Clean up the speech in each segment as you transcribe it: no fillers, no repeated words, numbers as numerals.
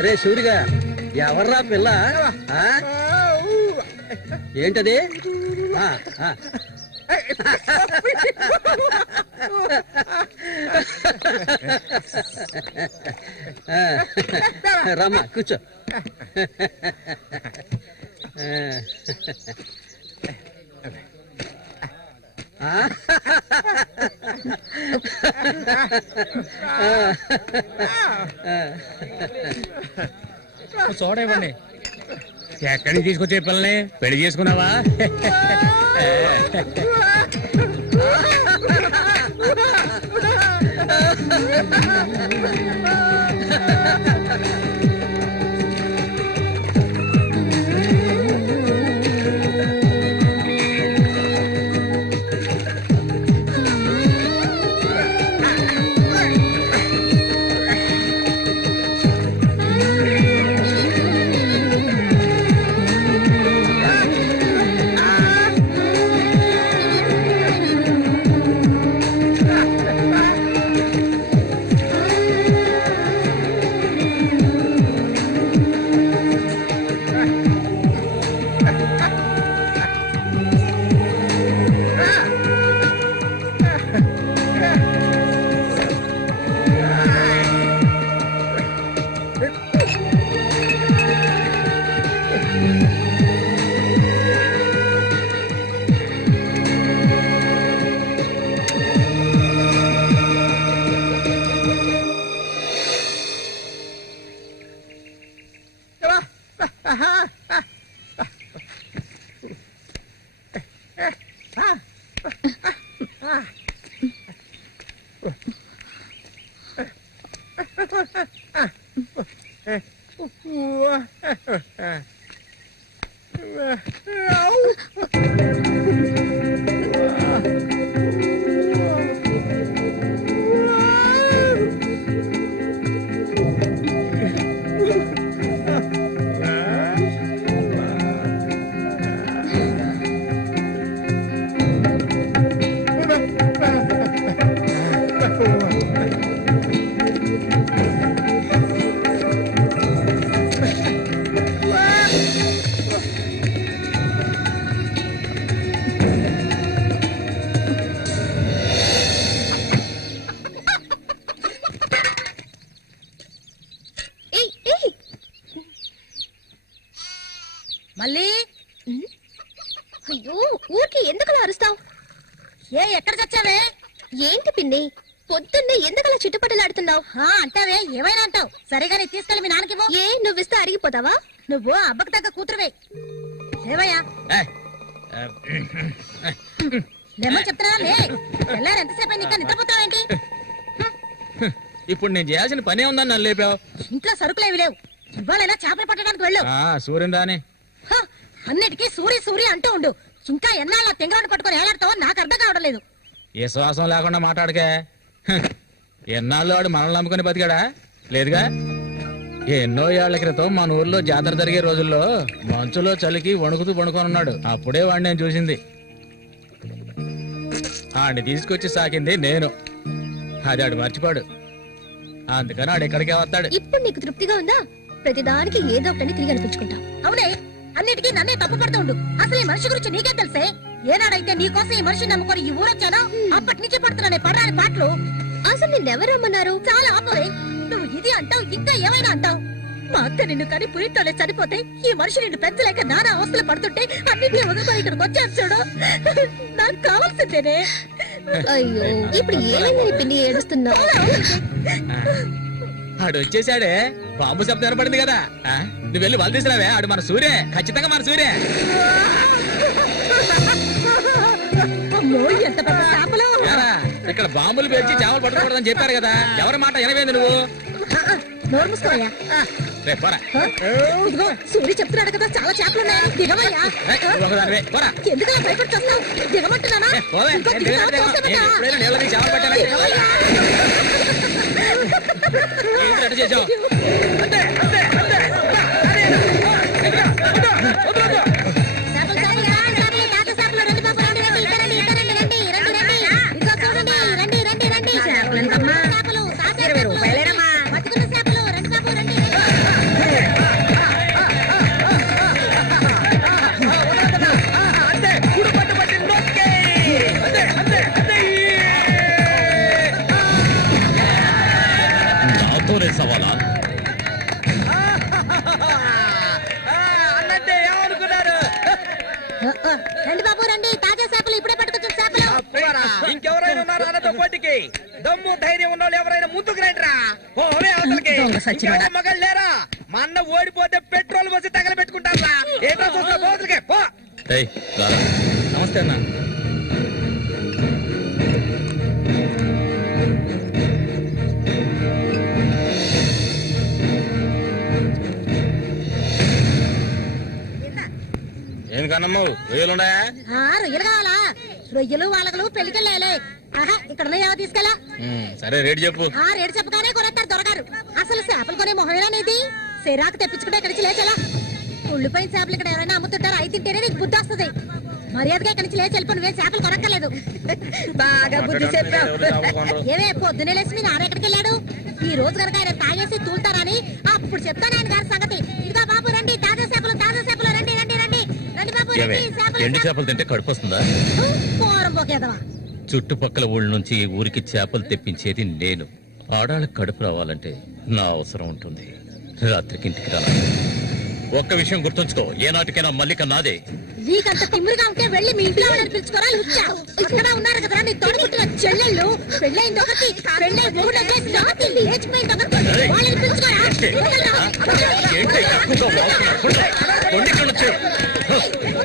ఒరే సూరిగా, ఎవర్రా పిల్ల? ఏంటది? రమ్మా కూర్చో. చూడండి ఎక్కడికి తీసుకొచ్చే పిల్లని పెళ్లి చేసుకున్నావా? మళ్ళీ అయ్యో ఊరికి ఎందుకలా అరుస్తావు? ఎక్కడ చచ్చావే? ఏంటి పిన్ని పొద్దున్నే ఎందుకలా చుట్టుపట్టలాడుతున్నావు? అంటావే ఏమైనా అంటావు. సరిగానే తీసుకెళ్ళి మీ నాన్నకి ఏ నువ్విస్తే అరిగిపోతావా? నువ్వు అబ్బకు తగ్గ కూతురువే. లేవయ్యా లేమని చెప్తున్నా లే. ఎల్లారు ఎంతసేపు ఇంకా నిద్రపోతావేంటి? ఇప్పుడు నేను చేయాల్సిన పనే ఉందని నన్ను లేపావు. ఇంట్లో సరుకులేవి లేవు. ఇవాళైనా చేపలు పట్టడానికి వెళ్ళు. సూర్యుని రాని అన్నిటికీ సూరి సూరి అంటూ ఉండు. ఇంకా ఎన్నాళ్ళ తెంగరాడు పట్టుకొని ఏలాడతావో నాకు అర్థం కావడం లేదు. ఏ శ్వాసం లేకుండా మాట్లాడకే. ఎన్నాళ్ళు వాడు మనల్ని నమ్ముకుని బతికాడా? లేదుగా. ఎన్నో ఏళ్ల క్రితం మన ఊర్లో జాతర జరిగే రోజుల్లో మంచులో చలికి వణుకుతూ పడుకొని ఉన్నాడు. అప్పుడే వాడిని నేను చూసింది. ఆడిని తీసుకొచ్చి సాకింది నేను. అది ఆడు మర్చిపోడు. అందుకని ఆడు ఎక్కడికే వస్తాడు. ఇప్పుడు నీకు తృప్తిగా ఉందా? ప్రతిదానికి ఏదో ఒకటి తిరిగి అనిపించుకుంటావు. అవునే, అన్నిటికీ నన్నే తప్పు పడుతూ ఉండు. అసలు ఈ మనిషి గురించి నీకే తెలుసే. ఏనాడైతే నీకోసం ఈ మనిషిని నమ్ముకొని ఈ ఊరొచ్చానో అప్పటి నుంచి పడుతున్నానే పడరాని పాటలు. అసలు నిన్నెవరు రమ్మన్నారు? చాలా ఆపవే. నువ్వు ఇది అంటావు, ఇంకా ఏమైనా అంటావు. మా అత్త నిన్ను కని పురితోనే చనిపోతే ఈ మనిషి నిన్ను పెంచలేక నానా అవస్థలు పడుతుంటే అన్నింటినీ వదులుకొని ఇక్కడికి వచ్చాను చూడు. నాకు కావాల్సిందేనే. అయ్యో ఇప్పుడు ఏమైందని పిన్ని ఏడుస్తున్నావు? ఆడు వచ్చేసాడే. బాంబు శబ్దం ఏర్పడింది కదా. నువ్వు వెళ్ళి వాళ్ళు తీసుకురావే. ఆడు మన సూర్య, ఖచ్చితంగా మన సూర్య. ఎంత పెద్ద ఇక్కడ బాంబులు పేర్చి చేపలు పట్టుకోవడం చెప్పారు కదా, ఎవరి మాట వినవేంది నువ్వు? నోరు మూసుకోవయ్యా. రేపు పోరా. ఇదిగో సూర్య చెప్తున్నాడు కదా, చాలా చేపలు ఉన్నాయి, దిగవయ్యా. నువ్వు ఒకదానివే, పోరా. ఎందుకు భయపడి వస్తావు? దిగమంటున్నానా? పోవే. ఇంకో నేను దిగుతావా? దిగను. చూస్తాను నేను కదా. ఎప్పుడైనా నీళ్ళ దిగి చేపలు పట్టానా? దిగవయ్యా. ఏంటి అటు చేసావు? చేపలు, చేపలు, తాత చేపలు, రండి బాబు, రండి, రండి, ఇక రండి, ఇక రండి, రండి, రండి, రండి. ఇదిగో చూడండి, రండి, రండి, రండి. చేపలు, తాత చేపలు, బతుకున్న చేపలు, రండి బాబు, రండి, రండి. నాతోనే సవాలా? అన్నట్టే ఏమనుకున్నారు? రండి బాబు, రండి, తాజా చేపలు, ఇప్పుడే పట్టుకొచ్చిన చేపలు. ఇంకెవరైనా ఉన్నారా అన్నతో పోటీకి? దమ్ము ధైర్యం ఉన్న వాళ్ళు ఎవరైనా ముందుకు రండిరా. పోవే అవతలకి. ఇంకెవరో మగాళ్ళు లేరా? మా అన్న ఓడిపోతే పెట్రోల్ పోసి తగలబెట్టుకుంటారా? ఏంటో చూస్తా పోతులకే పో. నమస్తే అన్న. ఏం కన్నమ్మావు, రొయ్యలున్నాయా? రొయ్యలు కావాలా? రొయ్యలు వాళ్ళగలు పెళ్లికెళ్ళాలి. ఆహా, ఇక్కడ ఏవో తీసుకెళ్ళా. సరే రేటు చెప్పు. రేటు చెప్పగానే కొనేస్తారు దొరగారు. అసలు చేపలు కొనే మొహమేనేది? సిరాకు తెప్పించుకుంటే ఇక్కడికి లేచెలా. ఉళ్ళిపోయిన చేపలు ఇక్కడ ఎవరైనా అమ్ముతుంటారు, అయి తింటేనే నీకు బుద్ధి వస్తుంది. మర్యాదగా ఇక్కడి నుంచి లేచి వెళ్ళిపో, నువ్వే చేపలు కొనక్కర్లేదు. బాగా బుద్ధి చెప్పావు. ఏమే పొద్దునే లేచి మీ నాన్న ఎక్కడికి వెళ్ళాడు? ఈ రోజు కనుక ఆయన తాగేసి తూలుతారని అప్పుడు చెప్తాను ఆయన గారి సంగతి. ఇదిగో బాబు, రండి, తాజా చేపలు, తాజా చేపలు, రండి, రండి, రండి, రండి బాబు, రండి. ఎండు చేపలు తింటే కడుపు వస్తుందా? పోరం పోకేదవా. చుట్టుపక్కల ఊళ్ళ నుంచి ఈ ఊరికి చేపలు తెప్పించేది నేను. ఆడాళ్ళకి కడుపు రావాలంటే నా అవసరం ఉంటుంది. రాత్రికి ఇంటికి రాను. ఒక్క విషయం గుర్తుంచుకో, ఏనాటికైనా మల్లిక నాదే. నీకంత తిమ్మిరిగా ఉంటే వెళ్ళి మీ ఇంట్లో వాళ్ళని పిలుచుకోరా. లుచ్చా ఇక్కడ ఉన్నారు కదా నీ తోడుపుట్టిన చెల్లెళ్ళు. పెళ్ళైంది ఒకటి, పెళ్ళై ఊళ్ళో లేచిపోయింది ఒకటి. వాళ్ళని పిలుచుకోరా.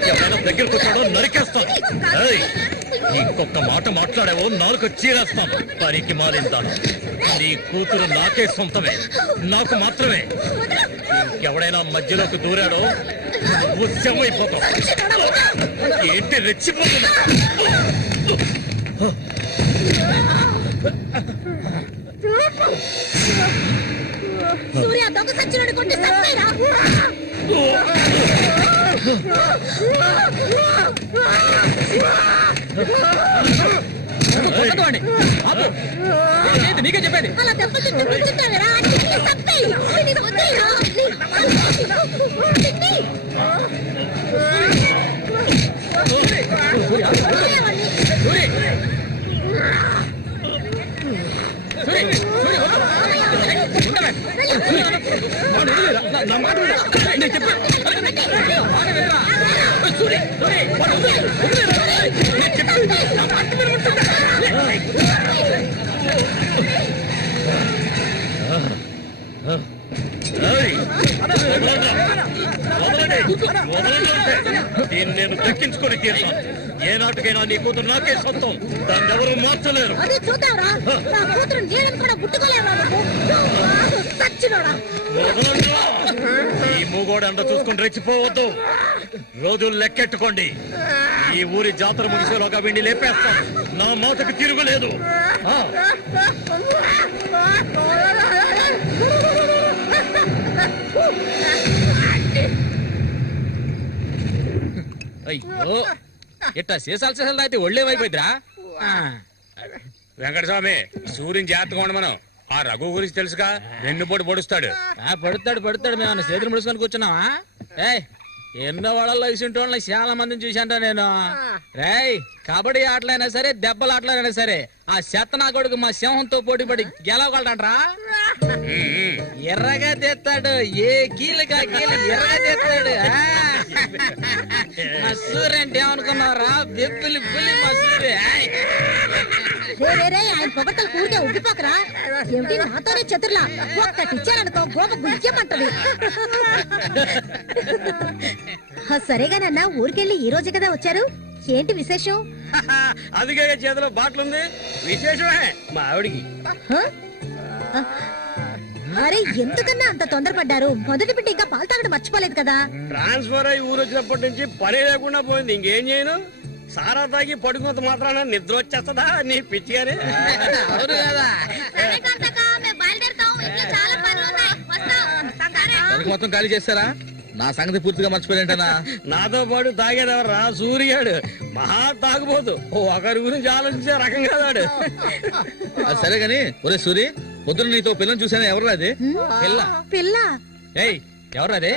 ఎవరైనా దగ్గరకు వచ్చాడో నరికేస్తాను. ఇంకొక మాట మాట్లాడావో నాలుగు చీరేస్తాను. పనికి మాలింతాను. నీ కూతురు నాకే సొంతమే, నాకు మాత్రమే. ఇంకెవడైనా మధ్యలోకి దూరాడో ఉద్యమైపోతాం. ఏంటి రెచ్చిపోతున్నా? సూర్య దొంగ సచ్చినోడి కొట్టి సత్తాయిరా. నీకే చెప్పేది. అలా దెబ్బలు కూర్చుంటావేరా. సత్తాయి దీన్ని నేను దక్కించుకొని తీరుతాను. ఏ నాటికైనా నీ కూతురు నాకే సొంతం. దాన్ని ఎవరు మార్చలేరు. అది చూద్దాంరా. నా కూతురు నీళ్ళని కూడా ముట్టుకోలేవా సచ్చినోడా. ఈ మూగోడు అంత చూసుకొని రెచ్చిపోవద్దు. రోజులు లెక్కెట్టుకోండి. ఈ ఊరి జాతర ముగిసేలోగా వీడిని లేపేస్తాను. నా మాటకు తిరుగులేదు. అయ్యో, ఇట్టా సీసాలు అయితే ఒళ్ళేమైపోయిద్దిరా. వెంకటస్వామి, సూర్యుని జాగ్రత్తగా ఉండి మనం. ఆ రఘు గురించి తెలుసుగా, వెన్నుపోటు పొడుస్తాడు. పడుతాడు. మేము చేతులు ముడుచుకొని కూర్చున్నావా? ఏయ్, ఎన్నో వాళ్ళల్లో ఇసుంటి వాళ్ళని చాలా మందిని చూశాంటా నేను. రేయ్, కబడ్డీ ఆటలైనా సరే, దెబ్బల ఆటలైనా సరే, ఆ శతనా కొడుకు మా సింహంతో పోటీపడి గెలవగలడంట్రా. ఎర్రగా తెస్తాడు. ఏ కీలుగా కీలు ఎర్రగా తెస్తాడు. మా సూర్య అంటే ఏమనుకున్నారా? బెబ్బులి పులి మా సూర్య. ఆయన పొగట్టలు కూడితే ఉబ్బిపోకరా. ఏమిటి నాతోనే చతుర్లా? ఒక్కటి ఇచ్చారనుకో గోప గుయ్యమంటది. సరేగానన్నా, ఊరికెళ్ళి ఈ రోజు కదా వచ్చారు. ఏంటి విశేషం? అందుకే చేతిలో బాటిల్ ఉంది. విశేషమే మా ఆవిడికి. అరే ఎందుకన్నా అంత తొందరపడ్డారు? మొదటి బిడ్డ ఇంకా పాలు తాగడం మర్చిపోలేదు కదా? ట్రాన్స్ఫర్ అయ్యి ఊరు వచ్చినప్పటి నుంచి పని లేకుండా పోయింది. ఇంకేం చేయను? సారా తాగి పడుకున్నంత మాత్రాన నిద్ర వచ్చేస్తుందా నీ పిచ్చిగానే? అవును కదా. మొత్తం ఖాళీ చేస్తారా? నా సంగతి పూర్తిగా మర్చిపోయింటనా? నాతో పాటు తాగేదెవర్రా? సూర్యాడు మహా తాగుపోతు. ఒకరి గురించి ఆలోచించే రకం కాదాడు. అది సరే గాని, ఒరే సూరి, పొద్దున నీతో పిల్లని చూసాను. ఎవరు అది? పిల్ల? ఏయ్, ఎవరు అది?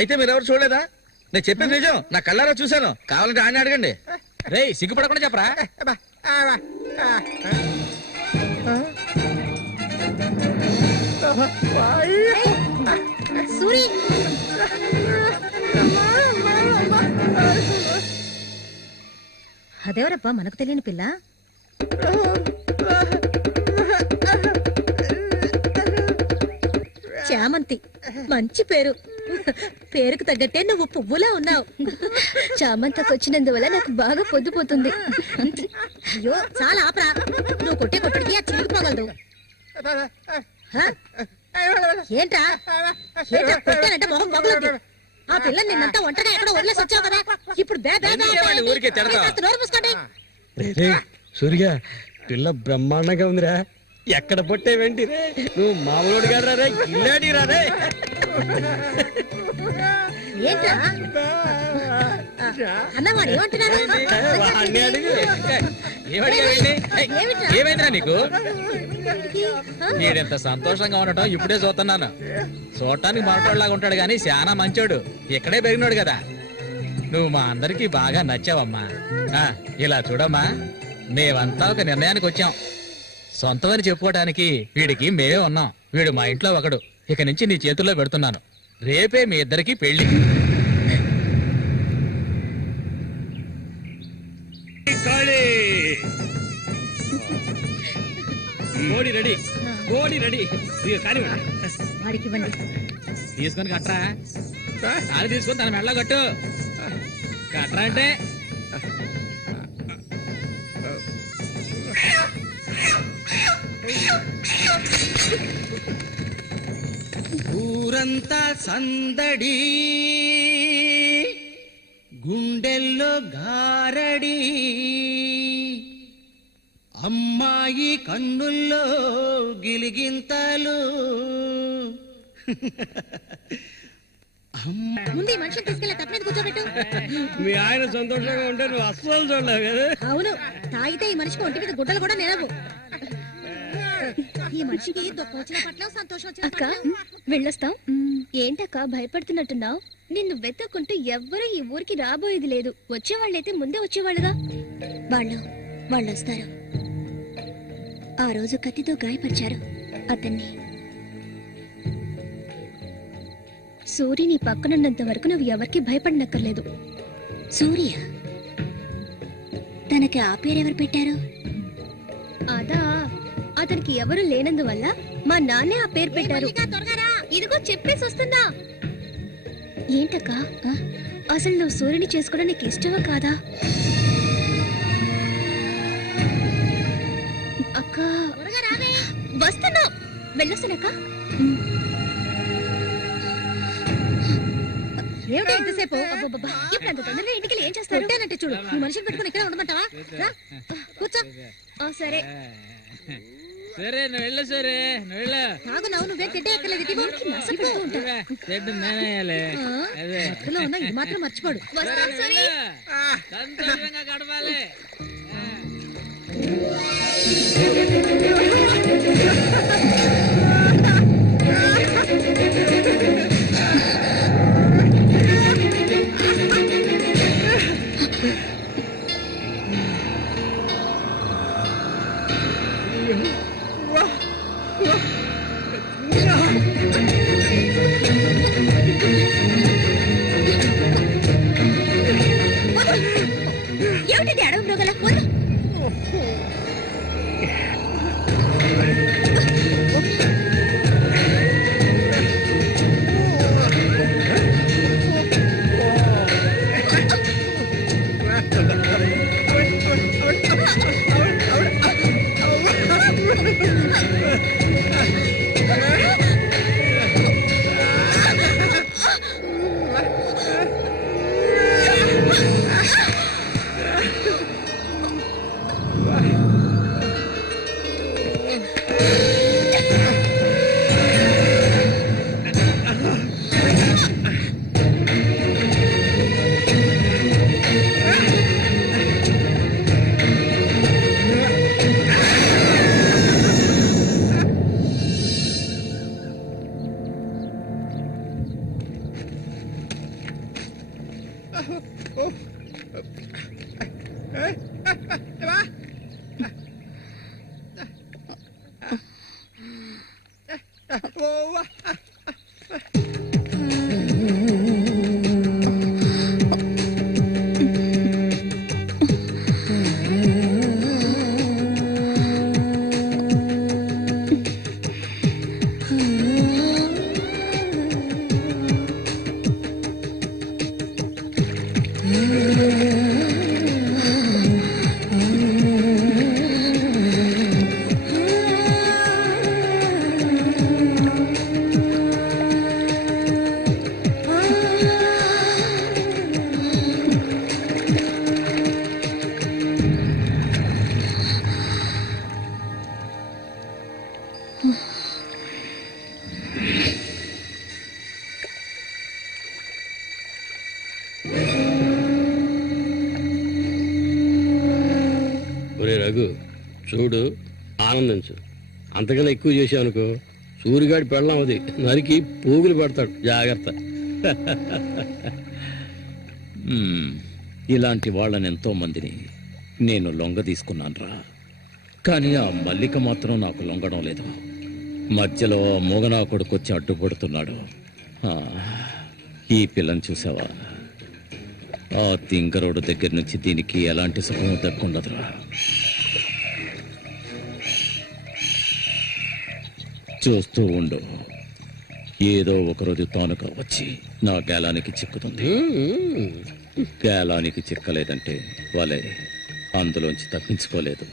అయితే మీరెవరు చూడలేదా? నేను చెప్పేది నిజం, నా కళ్ళారా చూశాను. కావాలంటే ఆయన అడగండి. రేయ్, సిగ్గుపడకుండా చెప్పరా? సూరి, అదేవరబ్బా మనకు తెలియని పిల్ల? చామంతి, మంచి పేరు. పేరుకు తగ్గట్టే నువ్వు పువ్వులా ఉన్నావు. చామంతకు వచ్చినందువల్ల నాకు బాగా పొద్దుపోతుంది. అయ్యో చాలా ఆపరా, నువ్వు కొట్టే కొట్టుడికి ఆ చిరిగిపోగలదు. ఏంట్రా ఏంట్రా కొట్టానంటే మొహం మొగలొద్దు. ఆ పిల్లని నిన్నంతా ఒంటరిగా ఎక్కడో వదిలేసి వచ్చావు కదా, ఇప్పుడు ఊరికే తిడతావా? నోరు మూసుకోండి. సూర్య, పిల్ల బ్రహ్మాండంగా ఉందిరా. ఎక్కడ పొట్టే వెంటి రే? నువ్వు మామూలు గారు రే, గిల్లాడి రా రే. ఏంట్రా అన్నవాడు ఏమంటున్నాడు? వాడిని అడుగు. ఏమైందిరా నీకు? మీరెంత సంతోషంగా ఉండటం ఇప్పుడే చూస్తున్నాను. చూడటానికి మనటోళ్ళలాగా ఉంటాడు గాని చాలా మంచోడు. ఇక్కడే పెరిగినాడు కదా. నువ్వు మా అందరికి బాగా నచ్చావమ్మా. ఇలా చూడమ్మా, మేమంతా ఒక నిర్ణయానికి వచ్చాం. సొంతమని చెప్పుకోవటానికి వీడికి మేమే ఉన్నాం. వీడు మా ఇంట్లో ఒకడు. ఇక నుంచి నీ చేతుల్లో పెడుతున్నాను. రేపే మీ ఇద్దరికి పెళ్లి. కోడి రెడీ, కోడి రెడీ. వాడికి ఇవ్వండి. తీసుకొని కట్టరా. అది తీసుకొని తన మెడలో కట్టు. కట్టరా అంటే ఊరంతా సందడి, గుండెల్లో గారడి, అమ్మాయి కన్నుల్లో గిలిగింతలు. ముందు ఈ మనిషిని తీసుకెళ్ళి తప్ప మీద కూర్చోబెట్టు. మీ ఆయన సంతోషంగా ఉంటే నువ్వు అస్సలు చూడలేవు కదా. అవును, తాగితే ఈ మనిషికి ఒంటి మీద గుడ్డలు కూడా నిలవు. ఈ మనిషికి దుఃఖం వచ్చిన పట్ల సంతోషం వచ్చిన అక్క వెళ్ళొస్తాం. ఏంటక్క భయపడుతున్నట్టున్నావు? నిన్ను వెతకుంటూ ఎవ్వరూ ఈ ఊరికి రాబోయేది లేదు. వచ్చేవాళ్ళైతే ముందే వచ్చేవాళ్ళుగా. వాళ్ళు వస్తారు. ఆ రోజు కత్తితో గాయపరిచారు అతన్ని. సూర్య నీ పక్కనున్నంత వరకు నువ్వు ఎవరికి భయపడనక్కర్లేదు. సూర్య? తనకి ఆ పేరెవరు పెట్టారు? అదా, అతనికి ఎవరు లేనందువల్ల మా నాన్నే ఆ పేరు పెట్టారు. ఇదిగో చెప్పేసి వస్తున్నా. ఏంటక్క, అసలు నువ్వు సూర్యుని చేసుకోవడం నీకు ఇష్టమా కాదా? అక్క వస్తున్నా, వెళ్ళొస్తానక్క. ఏమిటి ఇంతసేపు? ఇప్పుడు అంత తొందరగా ఇంటికి ఏం చేస్తారు? అంటే చూడు, ఈ మనిషిని పెట్టుకుని ఇక్కడ ఉండమంటావా? కూర్చో. సరే సరే, నువ్వు వెళ్ళు. సరే, నువ్వు వెళ్ళు. నాగు నవ్వు నువ్వే తిట్టే ఎక్కలేదు. భక్తిలో ఉన్నా ఇది మాత్రం మర్చిపోడు. సంతోషంగా గడపాలి. ఏమిటిది అడవి మృగల? చూడు ఆనందించు. అంతకన్నా ఎక్కువ చేసావు అనుకో సూరిగాడి పెళ్ళం అది నరికి పోగులు పడతాడు. జాగ్రత్త. ఇలాంటి వాళ్ళని ఎంతో మందిని నేను లొంగ తీసుకున్నానురా. కానీ ఆ మల్లిక మాత్రం నాకు లొంగడం లేదు. మధ్యలో మూగనా కొడుకొచ్చి అడ్డుపడుతున్నాడు. ఈ పిల్లని చూసావా? ఆ తింకరోడు దగ్గర నుంచి దీనికి ఎలాంటి సుఖం దక్కుండదురా. చూస్తూ ఉండు, ఏదో ఒకరోజు తానుక వచ్చి నా గేలానికి చిక్కుతుంది. గేలానికి చిక్కలేదంటే వాళ్ళే అందులోంచి తప్పించుకోలేదు.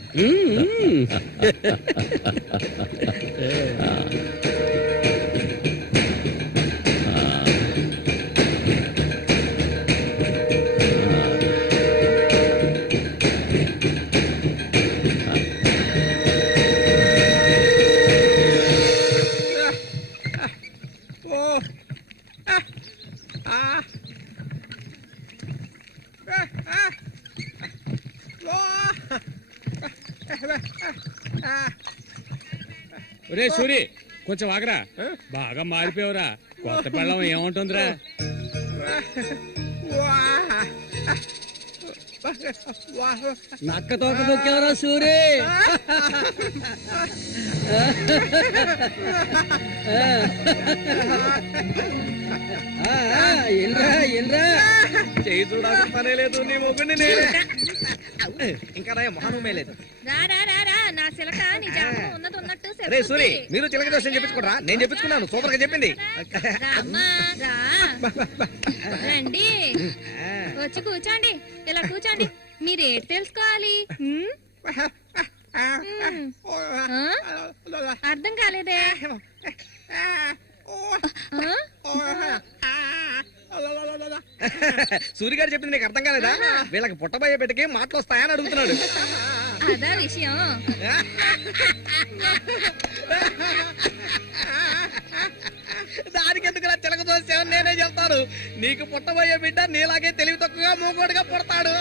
ఒరే సూరి, కొంచెం ఆగరా. బాగా మారిపోయావురా. కొత్త పెళ్ళం ఏముంటుందిరా? నక్క తోక దొక్కేవరా సూరి. చేయి చూడాల్సిన లేదు నీ మొగుడిని నేనే. ఇంకా మొహమే లేదు. రే సూరి, మీరు చిలక దోషం చెప్పించుకోరా? నేను చెప్పించుకున్నాను, సూపర్ గా చెప్పింది. రండి, వచ్చి కూర్చోండి. ఇలా కూర్చోండి. మీరేటి తెలుసుకోవాలి? అర్థం కాలేదే? సూరి గారు చెప్పింది నీకు అర్థం కాలేదా? వీళ్ళకి పుట్టబోయే బిడ్డకి మాటలు వస్తాయని అడుగుతున్నాడు. అదా విషయం. దానికి ఎందుకు చిలక దోషం నేనే చెప్తాను. నీకు పుట్టబోయే బిడ్డ నీలాగే తెలివి తక్కువగా మూగోడుగా పుడతాడు.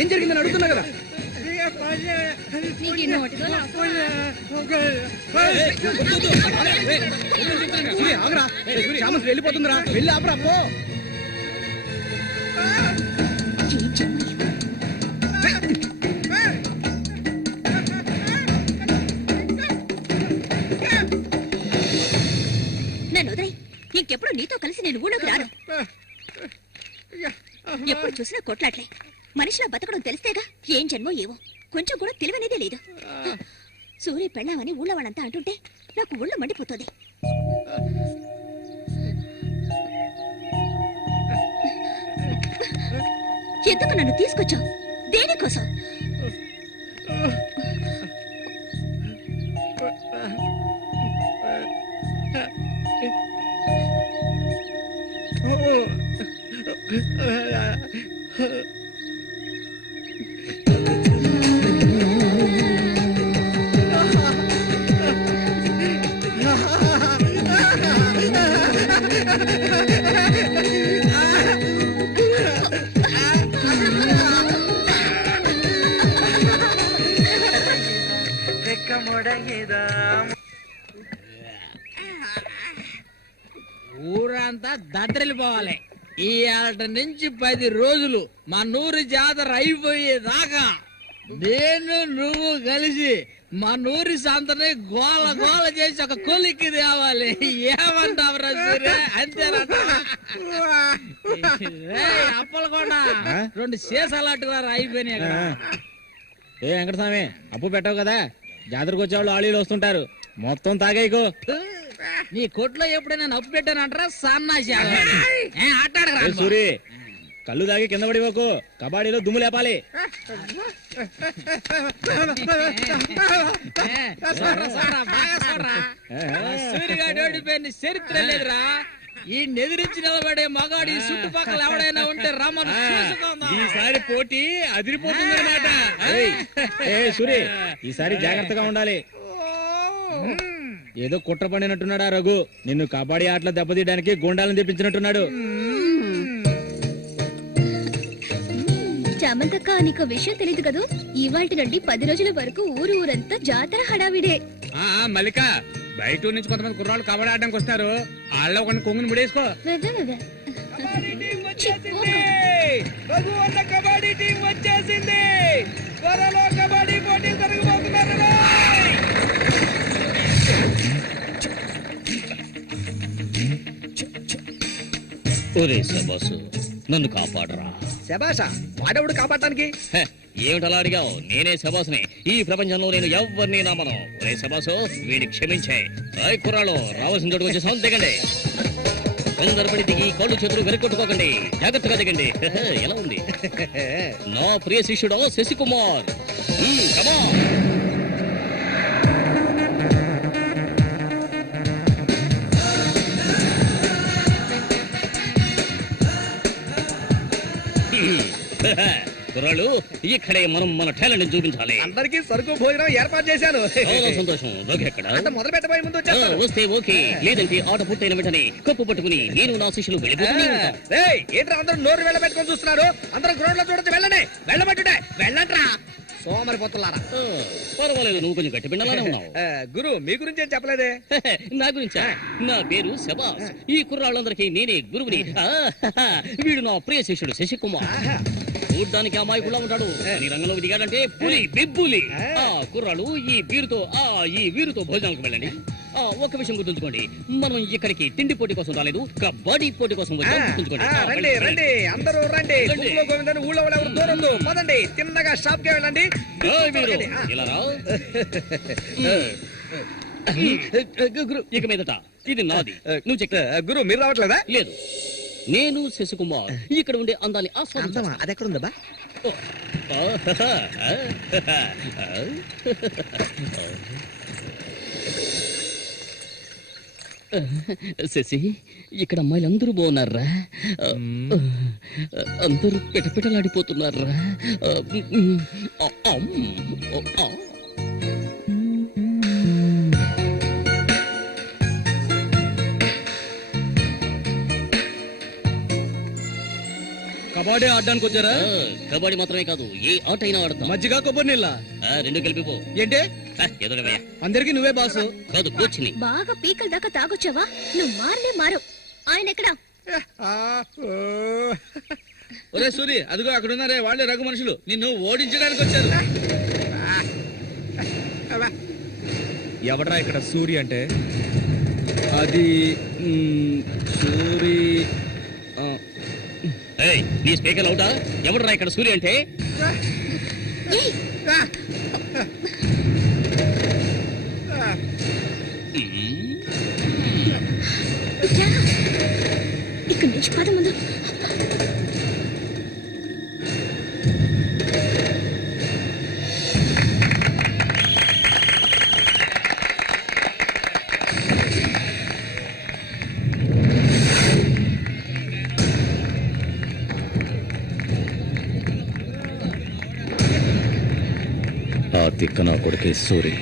ఏం జరిగిందని అడుగుతున్నా కదా. వెళ్ళిపోతుందిరా, వెళ్ళి ఆపరా. నన్ను వదిలేయ్. ఇంకెప్పుడు నీతో కలిసి నేను ఊళ్ళోకి రాను. ఎప్పుడు చూసినా కొట్లాట్లే. మనిషిలా బతకడం తెలిస్తేగా. ఏం జన్మో ఏవో, కొంచెం కూడా తెలివనేదే లేదు. సూర్య పెళ్ళామని ఊళ్ళో వాళ్ళంతా అంటుంటే నాకు ఊళ్ళో మండిపోతుంది. ఎందుకు నన్ను తీసుకొచ్చావు? దేనికోసం? ఊరంతా దద్దరిల్లిపోవాలి. ఈ ఏట నుంచి 10 రోజులు మా నూరు జాతర అయిపోయేదాకా నేను నువ్వు కలిసి మా నూరి సంతని గోల గోల చేసి ఒక కొలిక్కి తేవాలి. ఏమంటావురా సూర్య? అంతేనంట. అప్పలు కూడా 2 సీసాలు అట్టుకురా అయిపోయినాయి. ఏ వెంకటస్వామి, అప్పు పెట్టావు కదా, జాతరకు వచ్చేవాళ్ళు ఆళీలు వస్తుంటారు, మొత్తం తాగేయకు. నీ కొట్లో ఎప్పుడైనా నప్పు పెట్టానంటారా? సన్నాసి ఆటాడరా సూరి, కళ్ళు తాగి కింద పడిపోకు, కబాడీలో దుమ్ము లేపాలి. సూర్యగాడు ఓడిపోయిన చరిత్ర లేదురా. ఈ నెదిరించి నిలబడే మగాడు ఈ చుట్టుపక్కల ఎవడైనా ఉంటే రమ్మను. ఈసారి పోటీ అదిరిపోతుంది అన్నమాట. సూరి, ఈసారి జాగ్రత్తగా ఉండాలి. ఏదో కుట్ర పడినట్టున్నాడా రఘు? నిన్ను కబడ్డీ ఆటలో దెబ్బతీయడానికి గుండాలను తెప్పించినట్టున్నాడు. చామంతక్క, నీకు విషయం తెలీదు కదూ, ఇవాల్టి నుండి 10 రోజుల వరకు ఊరంతా జాతర హడావిడే. మల్లిక, బయట ఊరు నుంచి కొంతమంది కుర్రాళ్ళు కబడ్డీ ఆడడానికి వస్తారు. వాళ్ళ ఒక కొంగుని ముడేసుకో. రఘు అన్న కబడ్డీ టీం వచ్చేసింది. త్వరలో కబడ్డీ పోటీ జరగబోతున్నారు. ఒరే శబాసు, నన్ను కాపాడరా. శబాషా, వాడెవడు కాపాడటానికి? హె, ఏమిటలా అడిగావు? నేనే శబాసుని. ఈ ప్రపంచంలో నేను ఎవరిని నమ్మను. ఒరే శబాసు, వీడిని క్షమించే. కుర్రాళ్ళు రావాల్సిన చోటుకు వచ్చేసాం, దిగండి. వెనుదరపడి దిగి కళ్ళు చేతులు వెనుకొట్టుకోకండి, జాగ్రత్తగా దిగండి. ఎలా ఉంది నా ప్రియ శిష్యుడు శశికుమార్? కుర్రాళ్ళు, ఇక్కడే మనం మన టాలెంట్ చూపించాలి. అందరికీ సరుకు భోజనం ఏర్పాటు చేశాను. చాలా సంతోషం. ఎక్కడ మొదలు పెట్టబోయే ముందు వచ్చేస్తాను. వస్తే ఓకే, లేదంటే ఆట పూర్తయిన వెంటనే కప్పు పట్టుకుని నేను నా శిష్యులు వెళ్ళిపోతూనే ఉంటాం. ఏంట్రా అందరూ నోరు వెళ్ళబెట్టుకొని చూస్తున్నారు? అందరూ గ్రౌండ్ లో చూడొచ్చు. వెళ్ళండి, వెళ్ళబట్టుంటే వెళ్ళంట్రా సోమరిపోతున్నారా. పర్వాలేదు, నువ్వు కొంచెం గట్టి పిండాలనే ఉన్నావు. గురు, మీ గురించి ఏం చెప్పలేదే? నా గురించా? నా పేరు శబాస్. ఈ కుర్రాళ్ళందరికీ నేనే గురువుని. వీడు నా ప్రియ శిష్యుడు శశికుమార్. చూడ్డానికి అమాయకులా ఉంటాడు, నీ రంగంలోకి దిగాడంటే పులి బిబ్బులి. కుర్రాళ్ళు, ఈ వీరుతో భోజనాలకు వెళ్ళండి. ఒక విషయం గుర్తుంచుకోండి, మనం ఇక్కడికి తిండి పోటీ కోసం రాలేదు, కబడ్డీ పోటీ కోసం వచ్చాం. రండి రండి, అందరూ రండి. గోవిందని ఊళ్ళో ఎవరు దూరం పదండి. తిన్నగా షాప్ కి వెళ్ళండి. ఇలా రా. ఇక మీదట ఇది నాది. నువ్వు చెక్. గురు, మీరు రావట్లేదా? లేదు, నేను శశికుమార్ ఇక్కడ ఉండే అందాన్ని ఆస్వాదించాను. అది ఎక్కడ ఉందా? శశి, ఇక్కడ అమ్మాయిలు అందరూ బాగున్నారా? అందరూ పిటపిటలాడిపోతున్నారా? కబడ్డీ ఆడడానికి వచ్చారా? కబడ్డీ మాత్రమే కాదు, ఏ ఆట అయినా ఆడతాం. మజ్జిగ కొబ్బరి నీళ్ళ రెండు కలిపిపో. ఏంటే ఎదురవయ్యా, అందరికి నువ్వే బాసు కాదు, కోచ్ని. బాగా పీకల దాకా తాగొచ్చావా? నువ్వు మారు. ఆయన ఎక్కడా? ఒరే సూరి, అదిగో అక్కడ ఉన్నారే, వాళ్ళే రఘు మనుషులు. నిన్ను ఓడించడానికి వచ్చారు. ఎవడరా ఇక్కడ సూరి అంటే? అది సూరి. నీ స్పీకర్ అవుతా? ఎవడరా ఇక్కడ సూర్య అంటే? ఇక్కడి నుంచి పద ముందు. ఆ తిక్క నా కొడుకే సూరి.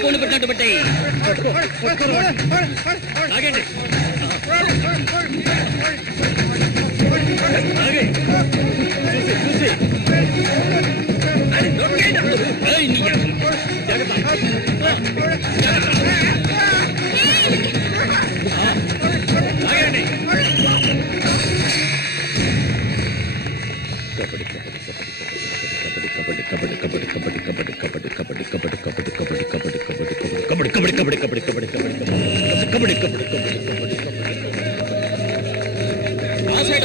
కొండు పెట్టినట్టు పెట్టాయి. ఆ సైడ్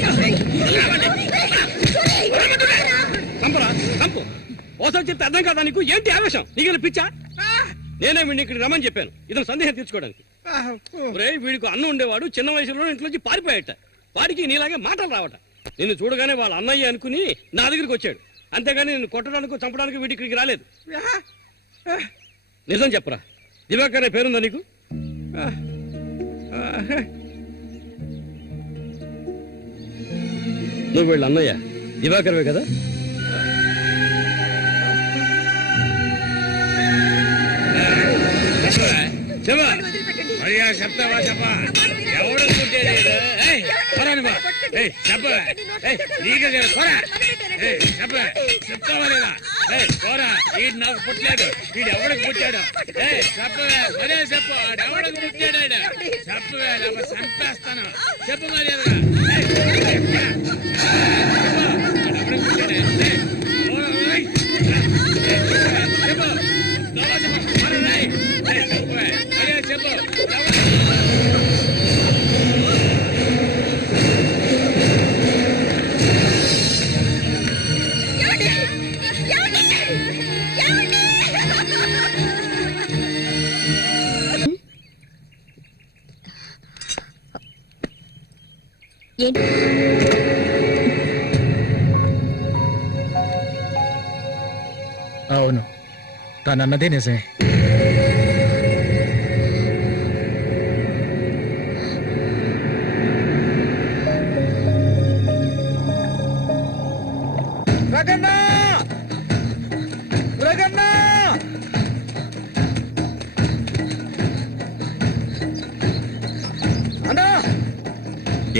ఎన్నిసార్లు చెప్తే అర్థం కాదా నీకు? ఏంటి ఆవేశం? నీకు పిచ్చా? నేనే వీడిని ఇక్కడికి రమ్మని చెప్పాను ఇతను సందేహం తీర్చుకోవడానికి. వీడికి అన్న ఉండేవాడు, చిన్న వయసులో ఇంట్లోంచి పారిపోయాట. వాడికి నీలాగే మాటలు రావట. నిన్ను చూడగానే వాళ్ళ అన్నయ్య అనుకుని నా దగ్గరికి వచ్చాడు. అంతేగాని నిన్ను కొట్టడానికి చంపడానికి వీడి ఇక్కడికి రాలేదు. నిజం చెప్పరా, దివాకర్ అనే పేరుందా నీకు? నువ్వు వీళ్ళ అన్నయ్య దివాకర్వే కదా? చెప్తావా చెప్పా? ఎవడు చెప్తావా లేదా? పోరా, వీడు నాకు పుట్టలేదు. వీడు ఎవడికి పుట్టాడు? చెప్పవే, మరే చెప్పు. ఎవడికి పుట్టాడు? చెప్పవే, చంపేస్తాను. చెప్పు మరి. అవును, తనన్నదే నిజమే.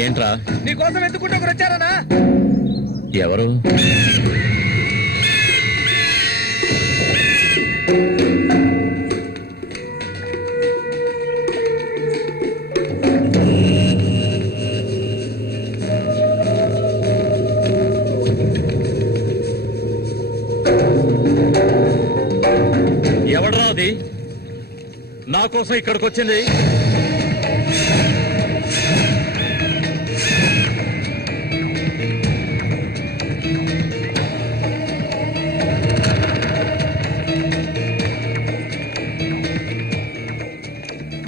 ఏంట్రా? నీకోసం ఎందుకుంటే ఒకరు వచ్చారనా? ఎవరు? ఎవడరా అది నా కోసం ఇక్కడికి వచ్చింది?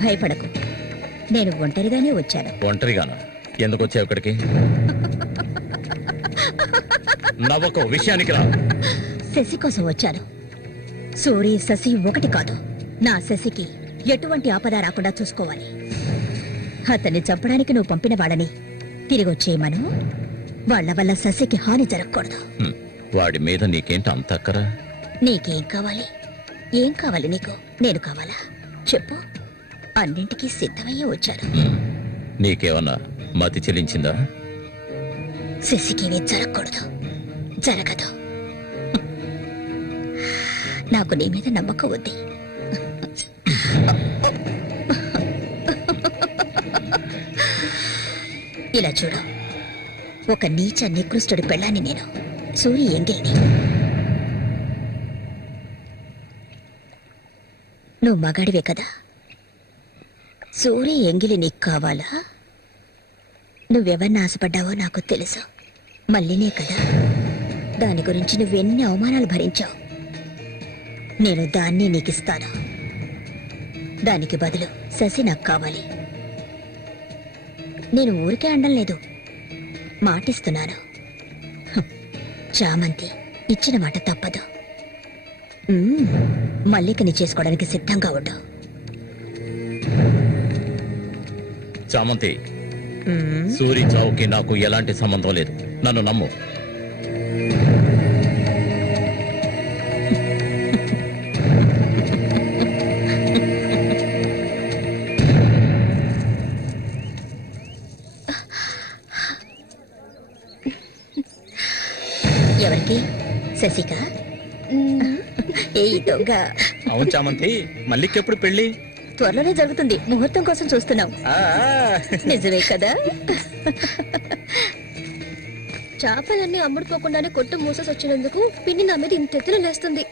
భయపడకు, నేను ఒంటరిగానే వచ్చాను. ఒంటరిగానా? ఎందుకు వచ్చావు ఇక్కడికి? నవ్వకు, విషయానికి రా. శశి కోసం వచ్చాను. సూరి, శశి ఒకటి కాదు. నా శశికి ఎటువంటి ఆపద రాకుండా చూసుకోవాలి. అతన్ని చంపడానికి నువ్వు పంపిన వాళ్ళని తిరిగి వచ్చేయమను. వాళ్ల వల్ల శశికి హాని జరగకూడదు. వాడి మీద నీకేంటి అంత అక్కరా? నీకేం కావాలి? ఏం కావాలి నీకు? నేను కావాలా? చెప్పు. అన్నింటికీ సిద్ధమయ్యే వచ్చాను. నీకేమన్నా మతి చెల్లించిందా? శశికేమీ జరగకూడదు, జరగదు. నాకు నీ మీద నమ్మకం ఉంది. ఇలా చూడు, ఒక నీచ నికృష్టుడి పెళ్ళాన్ని నేను, సూరి ఎంగిల్ని. నువ్వు మగాడివే కదా? సూరి ఎంగిలి నీకు కావాలా? నువ్వెవరిని ఆశపడ్డావో నాకు తెలుసు. మళ్ళీనే కదా. దాని గురించి నువ్వెన్ని అవమానాలు భరించావు. నేను దాన్ని నీకిస్తాను. దానికి బదులు శశి నాకు కావాలి. నేను ఊరికే అండం లేదు, మాటిస్తున్నాను. చామంతి ఇచ్చిన మాట తప్పదు. మల్లికని చేసుకోవడానికి సిద్ధంగా ఉండు. చామంతి, సూరి చావుకి నాకు ఎలాంటి సంబంధం లేదు. నన్ను నమ్ము. ఎవరికి? శశిక? ఏ దొంగ! అవును చామంతి, మల్లికెప్పుడు పెళ్లి? త్వరలోనే జరుగుతుంది. ముహూర్తం కోసం చూస్తున్నాం. నిజమే కదా? చేపలన్నీ అమ్ముడుపోకుండానే కొట్టు మూసేసి వచ్చినందుకు పిన్ని నా మీద ఇంత ఎత్తున లేస్తుంది.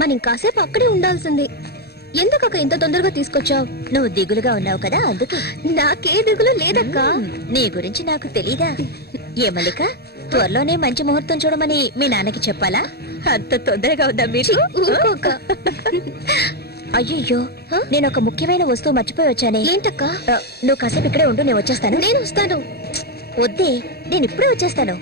మనం ఇంకాసేపు అక్కడే ఉండాల్సింది. ఎందుకక్క ఇంత తొందరగా తీసుకొచ్చావు? నువ్వు దిగులుగా ఉన్నావు కదా, అందుకే. నాకే దిగులు లేదక్క. నీ గురించి నాకు తెలీదా? ఏ మల్లిక, త్వరలోనే మంచి ముహూర్తం చూడమని మీ నాన్నకి చెప్పాలా? అంత తొందరగా ఉందా మీరు? అయ్యో, నేను ఒక ముఖ్యమైన వస్తువు మర్చిపోయి వచ్చానే. ఏంటక్క? నువ్వు కాసేపు ఇక్కడే ఉండు, నేను వచ్చేస్తాను. నేను వస్తాను. వద్దే, నేను ఇప్పుడే వచ్చేస్తాను.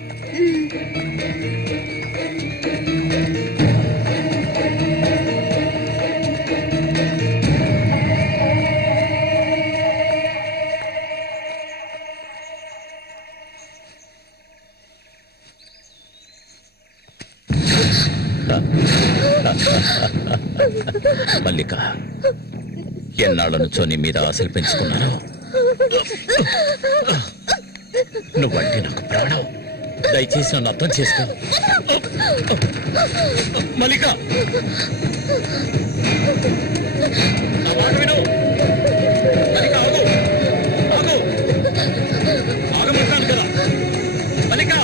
మల్లిక, ఎన్నాళ్ళ నుంచో నీ మీద ఆశలు పెంచుకున్నాను. నువ్వంటే నాకు ప్రాణం. దయచేసి నన్ను అర్థం చేసుకో. మల్లిక, నా మాట విను. మల్లిక, ఆగు, ఆగు, ఆగమంటాను కదా. మల్లిక,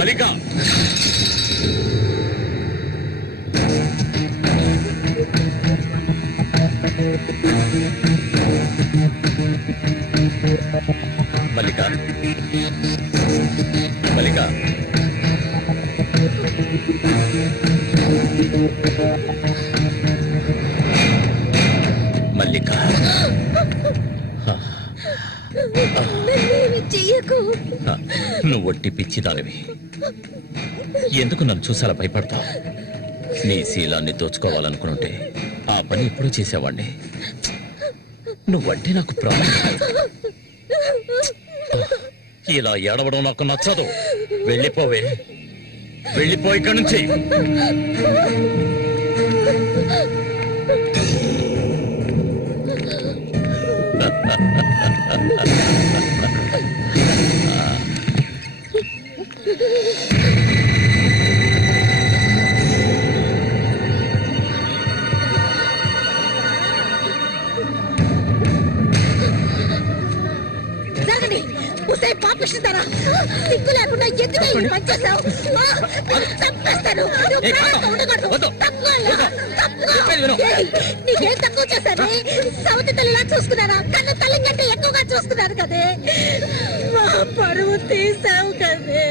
మల్లిక, మల్లిక, మల్లిక, మల్లిక, మల్లిక, చెయ్యకు. నువ్వు ఒట్టి పిచ్చిదానివి. ఎందుకు నన్ను చూసాలా భయపడతావు? నీ శీలాన్ని దోచుకోవాలనుకుంటే ఆ పని ఎప్పుడూ చేసేవాణ్ణి. నువ్వంటే నాకు ప్రాణం. ఇలా ఏడవడం నాకు నచ్చదు. వెళ్ళిపోవే, వెళ్ళిపో ఇక్కడి నుంచి. జరగండి. ఉసే పాపిస్తారా? సిగ్గు లేకుండా ఎందుకు ఈ పని చేశావు? చంపేస్తాను. నీకేం తక్కువ చేశాను? సౌతి తల్లిలా చూసుకున్నారా? కన్ను తల్లి కంటే ఎక్కువగా చూసుకున్నారు కదే. మా పరువు తీసావు కదే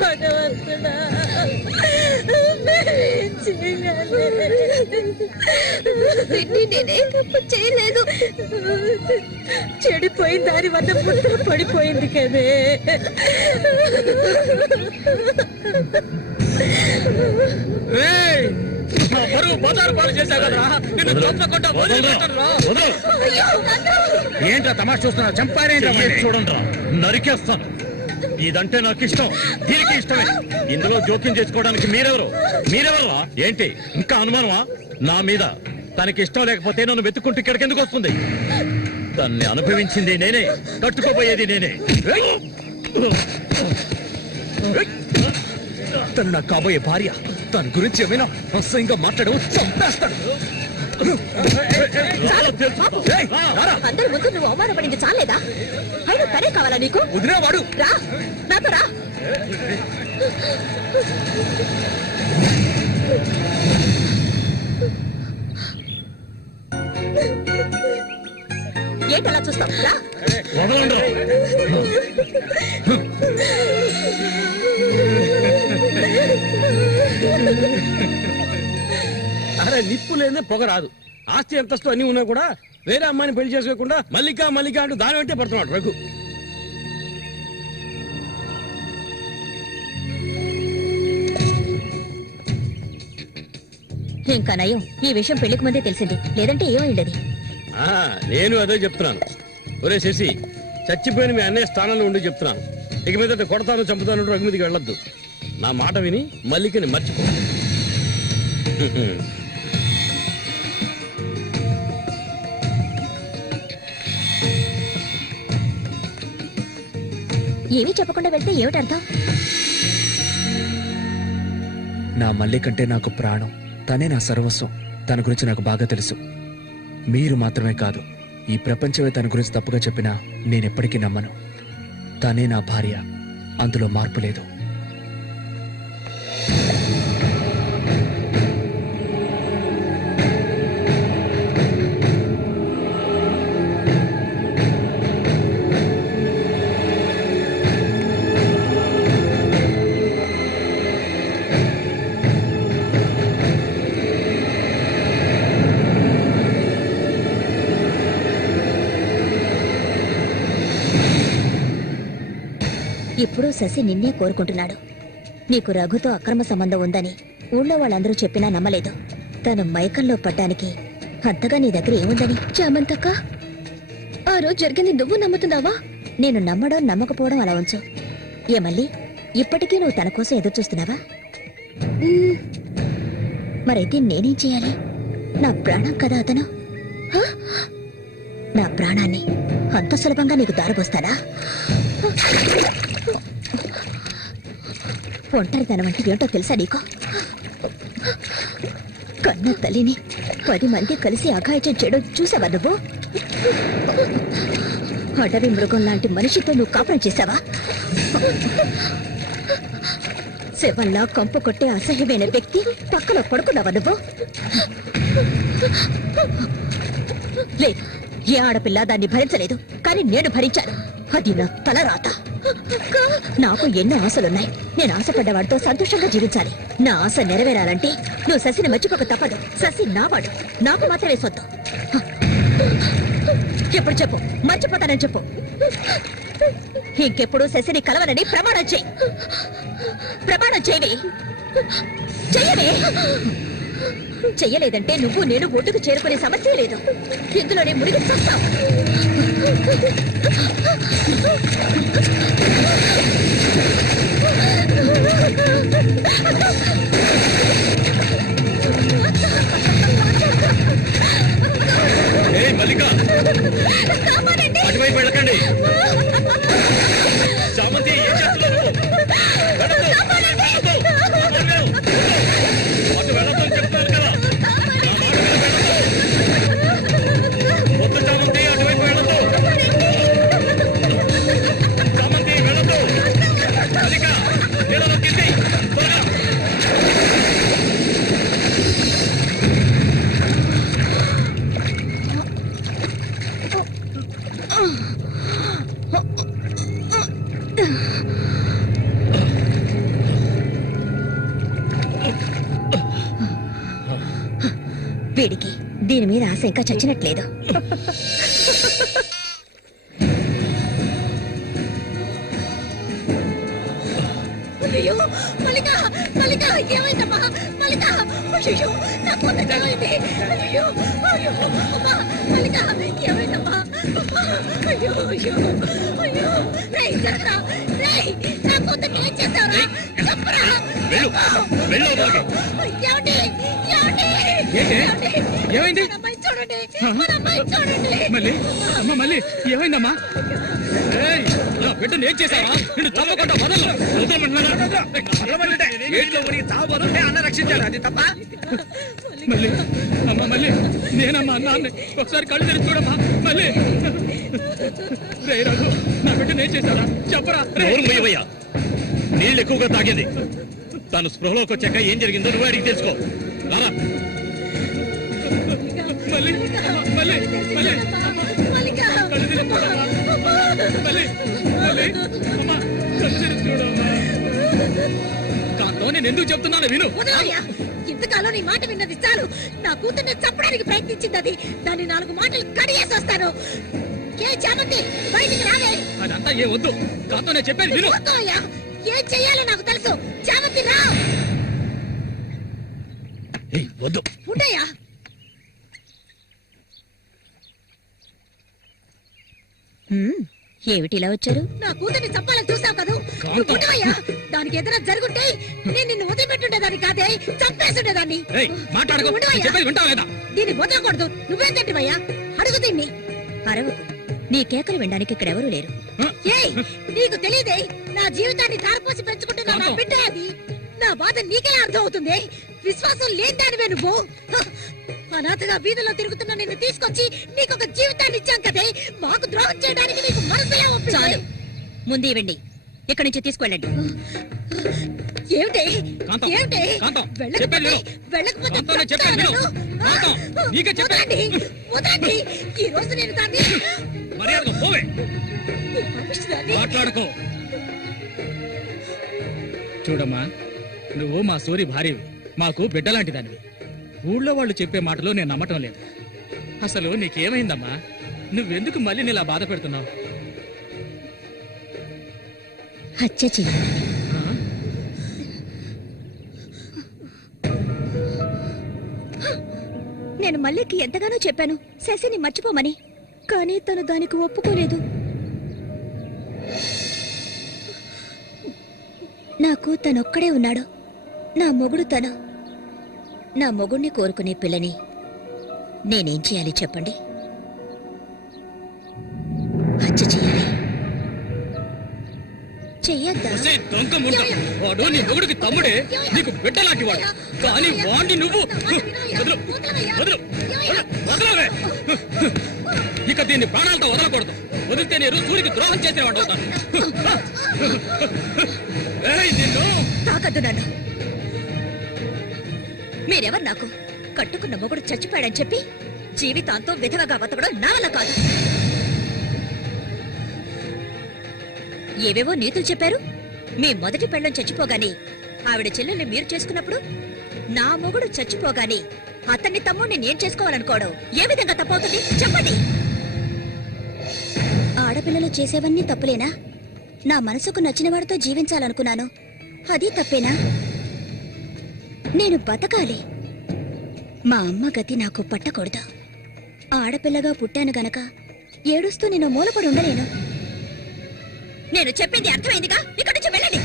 భగవంతుడా. నేనే చేయలేదు. చెడిపోయిన దాని వల్ల పుట్టు పడిపోయింది కదే. ఏంట్రా తమాషా చూస్తున్నా? చంపారేంట్రా? చూడండి రా, నరికేస్తాను. ఇదంటే నాకు ఇష్టం, దీనికి ఇష్టమే. ఇందులో జోక్యం చేసుకోవడానికి మీరెవరు? మీరెవరా? ఏంటి ఇంకా అనుమానమా నా మీద? తనకి ఇష్టం లేకపోతే నన్ను వెతుక్కుంటూ ఇక్కడికి ఎందుకు వస్తుంది? దాన్ని అనుభవించింది నేనే, కట్టుకోబోయేది నేనే. తను నాకు కాబోయే భార్య. దాని గురించి ఏమైనా అసహ్యంగా మాట్లాడవు, చంపేస్తాడు. అందరి ముందు నువ్వు అవమానపడింది చాలేదా? అయినా తనే కావాలా నీకు? వదిలేవాడు. రా, నాతో రా. ఏంటలా చూస్తావు? రా. వదలండి. అరే, నిప్పు లేదే పొగ రాదు. ఆస్తి అంతస్తు అన్ని ఉన్నా కూడా వేరే అమ్మాయిని పెళ్లి చేసుకోకుండా మల్లిక మల్లిక అంటూ దాని వెంటే పడుతున్నాడు రఘు. ఇంకా నయం, ఈ విషయం పెళ్లికి ముందే తెలిసింది. లేదంటే ఏమైండది? నేను అదే చెప్తున్నాను. ఒరే శశి, చచ్చిపోయిన మీ అన్నయ్య స్థానంలో ఉండి చెప్తున్నాను. ఇక మీదట కొడతాను చంపుతాను రఘు మీదకి వెళ్ళొద్దు. నా మాట విని మల్లికని మర్చిపో. ఏమీ చెప్పకుండా వెళ్తే ఏమిటి అర్థం? నా మల్లి కంటే నాకు ప్రాణం, తనే నా సర్వస్వం. తన గురించి నాకు బాగా తెలుసు. మీరు మాత్రమే కాదు, ఈ ప్రపంచమే తన గురించి తప్పుగా చెప్పినా నేనెప్పటికీ నమ్మను. తనే నా భార్య, అందులో మార్పు లేదు. ఇప్పుడు శశి నిన్నే కోరుకుంటున్నాడు. నీకు రఘుతో అక్రమ సంబంధం ఉందని ఊళ్ళో వాళ్ళందరూ చెప్పినా నమ్మలేదు. తను మైకంలో పడ్డానికి అంతగా నీ దగ్గర ఏముందని? చామంతక్క, ఆ రోజు జరిగింది నువ్వు నమ్ముతున్నావా? నేను నమ్మడం నమ్మకపోవడం అలా ఉంచు. ఏ మళ్ళీ ఇప్పటికీ నువ్వు తన కోసం ఎదురు చూస్తున్నావా? మరైతే నేనేం చేయాలి? నా ప్రాణం కదా అతను. నా ప్రాణాన్ని అంత సులభంగా నీకు దారిపోస్తానా? ఒంటరితనం అంటే ఏంటో తెలుసా నీకు? కన్న తల్లిని 10 మంది కలిసి అఘాయిత్యం చేయడం చూసావా నువ్వు? అడవి మృగం లాంటి మనిషితో నువ్వు కాపురం చేశావా? శవంలా కంపు కొట్టే అసహ్యమైన వ్యక్తి పక్కలో పడుకున్నావా నువ్వు? లేదు, ఏ ఆడపిల్ల దాన్ని భరించలేదు, కానీ నేను భరించాను. అది నా తలరాత. నాకు ఎన్నో ఆశలున్నాయి. నేను ఆశపడ్డవాడితో సంతోషంగా జీవించాలి. నా ఆశ నెరవేరాలంటే నువ్వు శశిని మర్చిపోక తప్పదు. శశి నావాడు, నాకు మాత్రమే సొత్తు. ఎప్పుడు చెప్పు, మర్చిపోతానని చెప్పు. ఇంకెప్పుడు శశిని కలవనని ప్రమాణం చేయి. ప్రమాణం చేయవే. చెయ్యవే. చెయ్యలేదంటే నువ్వు నేను ఒడ్డుకు చేరుకునే సమస్య లేదు. ఇందులోనే మునిగి చూస్తావు. అటువైపు వెళ్ళకండి. చామంతి ఏం చేస్తున్నావు? అటు వెళ్ళొద్దని చెప్తున్నాను కదా. వద్దు చామంతి, అటువైపు వెళ్ళొద్దు. చామంతి వెళ్ళొద్దు. మల్లిక నీళ్ళలో కింది త్వరగా. వీడికి దీని మీద ఆశ ఇంకా చచ్చినట్లేదు. అయ్యో మల్లిక, మల్లిక ఏమైందమ్మా? మల్లిక, అయ్యో నా కొంత జరిగింది. అయ్యో అయ్యో అమ్మా, మల్లిక ఏమైందమ్మా? అయ్యో అయ్యో అయ్యో, రేయ్ జరగరా, రేయ్ నా కొంతకి ఏం చేస్తావురా? చెప్పరా. ఏమండి ఏమండి, ఏమైంది? అమ్మాయి చూడండి, మన అమ్మాయి చూడండి. మళ్ళీ అమ్మ, మళ్ళీ ఏమైందమ్మా? నా బిడ్డను ఏం చేశావా? నిన్ను చంపకుండా వదలను. అన్న రక్షించాడు, అది తప్ప. మళ్ళీ అమ్మ, మళ్ళీ నేనమ్మా అన్నాన్ని ఒకసారి కళ్ళు తెరిచి చూడమ్మా. మళ్ళీ రే రఘు, నా బిడ్డను ఏం చేశారా? చెప్పరా. నోరుమయ్యవయ్యా, నీళ్ళు ఎక్కువగా తాగింది. తను స్పృహలోకి వచ్చాక ఏం జరిగిందో నువ్వు అడిగి తెలుసుకో. రారా. మళ్ళీ మళ్ళీ మళ్ళీ కళ్ళు తెరిచి చూడమ్మా. మళ్ళీ మళ్ళీ అమ్మా, కళ్ళు తెరిచి చూడమ్మా. కాంతో నేను ఎందుకు చెప్తున్నాను విను. ఇంతకాలం నీ మాట విన్నది చాలు. నా కూతుర్ని చంపడానికి ప్రయత్నించింది అది. దాన్ని 4 మాటలు కడిగేసి వస్తాను. ఏ చామంతి, బయటికి రాలే. అదంతా ఏ వద్దు. కాంతో నేను చెప్పేది విను. వద్దయ్యా, ఏం చెయ్యాలో నాకు తెలుసు. చామంతి రా. వద్దు. ఉండయ్యా. ఏమిటి ఇలా వచ్చారు? నా కూతుర్ని చంపాలని చూసావు కదా. ఉండవయ్యా, దానికి ఎదురు జరుగుంటే నేను నిన్ను వదిలిపెట్టుండేదాన్ని కాదే, చంపేస్తుండేదాన్ని. మాట్లాడుకో, చెప్పేది వింటావా లేదా? దీన్ని వదలకూడదు. నువ్వేం తింటివయ్యా? అడుగు దీన్ని. అరవు. నీ కేకలు వినడానికి ఇక్కడ ఎవరూ లేరు. నీకు తెలియదే, నా జీవితాన్ని ధారపోసి పెంచుకుంటున్నా నా బిడ్డ అది. నా బాధ నీకెలా అర్థం అవుతుంది? విశ్వాసం లేదానివే నువ్వు. అనాథగా వీధిలో తిరుగుతున్న నిన్ను తీసుకొచ్చి నీకొక జీవితాన్ని ఇచ్చాం కదే, మాకు ద్రోహం చేయడానికి నీకు మనసులే ఒప్పింది. చాలు, ముందు ఇవ్వండి, ఇక్కడి నుంచి తీసుకెళ్ళండి. ఏమిటి ఏమిటి? వెళ్ళకపోతే ఈ రోజు నేను దాన్ని మాట్లాడుకో. చూడమ్మా, నువ్వు మా సూరి భార్యవి, మాకు బిడ్డలాంటి దానివి. ఊళ్ళో వాళ్ళు చెప్పే మాటలు నేను నమ్మటం లేదు. అసలు నీకేమైందమ్మా? నువ్వెందుకు మళ్ళీ నీలా బాధ పెడుతున్నావు? హత్య చెయ్యి. నేను మల్లికి ఎంతగానో చెప్పాను శశిని మర్చిపోమని, కానీ తను దానికి ఒప్పుకోలేదు. నాకు తనొక్కడే ఉన్నాడు, నా మొగుడు తను. నా మొగుడిని కోరుకునే పిల్లని నేనేం చేయాలి చెప్పండి? హత్య చెయ్యాలి. చెయ్యొద్దా? వాడు నీ మొగుడికి తమ్ముడే, నీకు బిడ్డలాంటి వాడు, కానీ వాణ్ణి నువ్వు వదలవే. ఇక దీన్ని ప్రాణాలతో వదలకూడదు. వదిలితే నేను సూరికి ద్రోహం చేసిన వాడు అవుతాను. నిన్ను తాకద్దు నన్ను. మీరెవరు నాకు? కట్టుకున్న మొగుడు చచ్చిపోయాడని చెప్పి జీవితాంతం విధవగా బతకడం నా వల్ల కాదు. ఏవేవో నీతులు చెప్పారు. మీ మొదటి పెళ్ళం చచ్చిపోగానే ఆవిడ చెల్లెల్ని మీరు చేసుకున్నప్పుడు, నా మొగుడు చచ్చిపోగానే అతన్ని తమ్ముడిని నేను చేసుకోవాలనుకోవడం ఏ విధంగా తప్పవుతుంది చెప్పండి? ఆడపిల్లలు చేసేవన్నీ తప్పులేనా? నా మనసుకు నచ్చిన వాడితో జీవించాలనుకున్నాను, అది తప్పేనా? నేను బతకాలి. మా అమ్మ గతి నాకు పట్టకూడదు. ఆడపిల్లగా పుట్టాను గనక ఏడుస్తూ నేను మూలపడి ఉండలేను. నేను చెప్పింది అర్థమైందిగా? ఇక్కడి నుంచి వెళ్ళండి.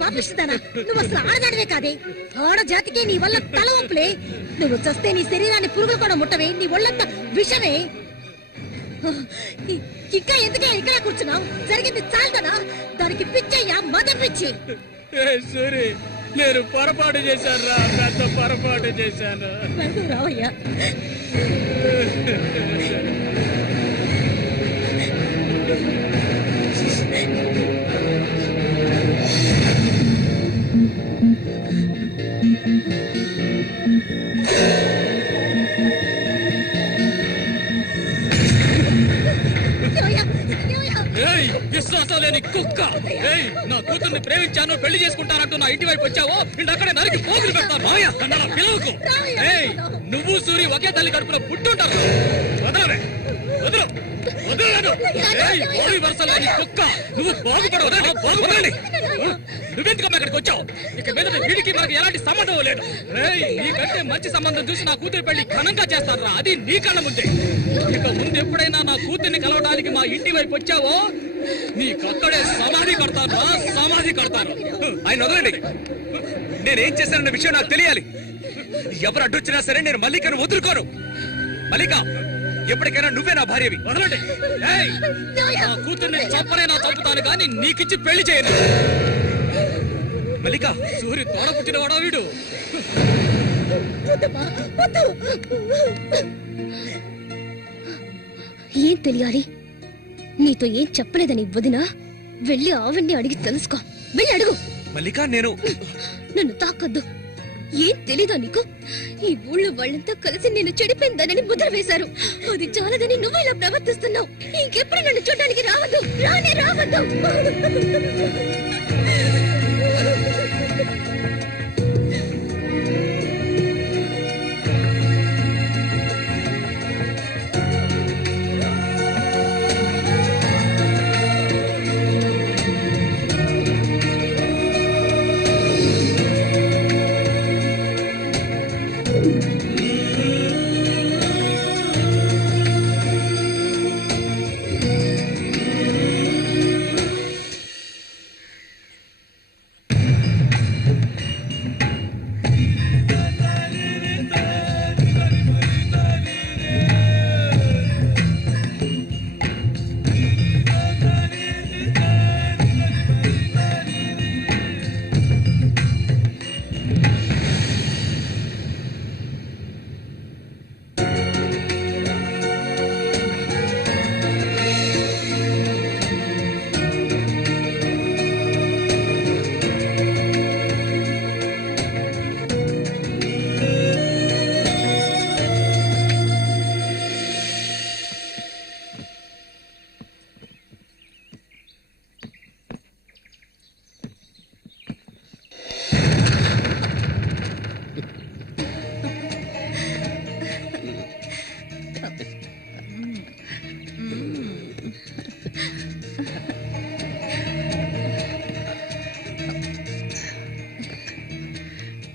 పాపిస్తానా? నువ్వు అసలు ఆడదానివే కాదే. ఆడ జాతికి నీ వల్ల తల వంపులే. నువ్వు చస్తే నీ శరీరాన్ని పురుగులు కూడా ముట్టవే, నీ ఒళ్ళంతా విషమే. ఇంకా ఎందుకే ఇక్కడ కూర్చున్నావు? జరిగింది చాలుదనా? దానికి పిచ్చయ్యా, మద పిచ్చి. సూరి, నేను పొరపాటు చేశాను రా, పెద్ద పొరపాటు చేశాను. రావయ్యా. విశ్వాసం లేని కుక్క! నా కూతుర్ని ప్రేమించాను, పెళ్లి చేసుకుంటానంటూ నా ఇంటి వైపు వచ్చావో అక్కడే నరికి పోగులు పెడతాను. పిలవకు. నువ్వు సూరి ఒకే తల్లి కడుపులో పుట్టుంటారు. వదలవే, వదలు, వదలను. వరుస లేని కుక్క, నువ్వు బాగుపడవు. బాగుపడాలి. నువ్వెందుకమ్మా ఇక్కడికి వచ్చావు? ఇక మీద వీడికి మనకి ఎలాంటి సంబంధం లేదు. నీకంటే మంచి సంబంధం చూసి నా కూతురి పెళ్లి ఘనంగా చేస్తారా, అది నీ కళ్ళ ముందే. ఇక ముందు ఎప్పుడైనా నా కూతుర్ని కలవడానికి మా ఇంటి వైపు వచ్చావో నీకక్కడే సమాధి కడతాను, సమాధి కడతాను. ఆయన వదలండి. నేనేం చేశానన్న విషయం నాకు తెలియాలి. ఎవరు అడ్డొచ్చినా సరే నేను మల్లికను వదులుకోను. మల్లిక, ఎప్పటికైనా నువ్వే నా భార్యవి. వదలండి. నా కూతుర్ని చంపనైనా చంపుతాను కానీ నీకిచ్చి పెళ్లి చేయను. మల్లిక, సూర్యు తోడ పుట్టిన వాడా వీడు? ఏం తెలియాలి? నీతో ఏం చెప్పలేదని వదినా, వెళ్ళి ఆవిడ్ని అడిగి తెలుసుకో. వెళ్ళి అడుగు. మల్లిక, నేను నన్ను తాకొద్దు. ఏం తెలీదా నీకు? ఈ ఊళ్ళో వాళ్ళంతా కలిసి నేను చెడిపోయిందనని ముద్ర వేశారు. అది చాలదని నువ్వు ఇలా ప్రవర్తిస్తున్నావు. ఇంకెప్పుడు నన్ను చూడడానికి రావద్దు, రానే రావద్దు.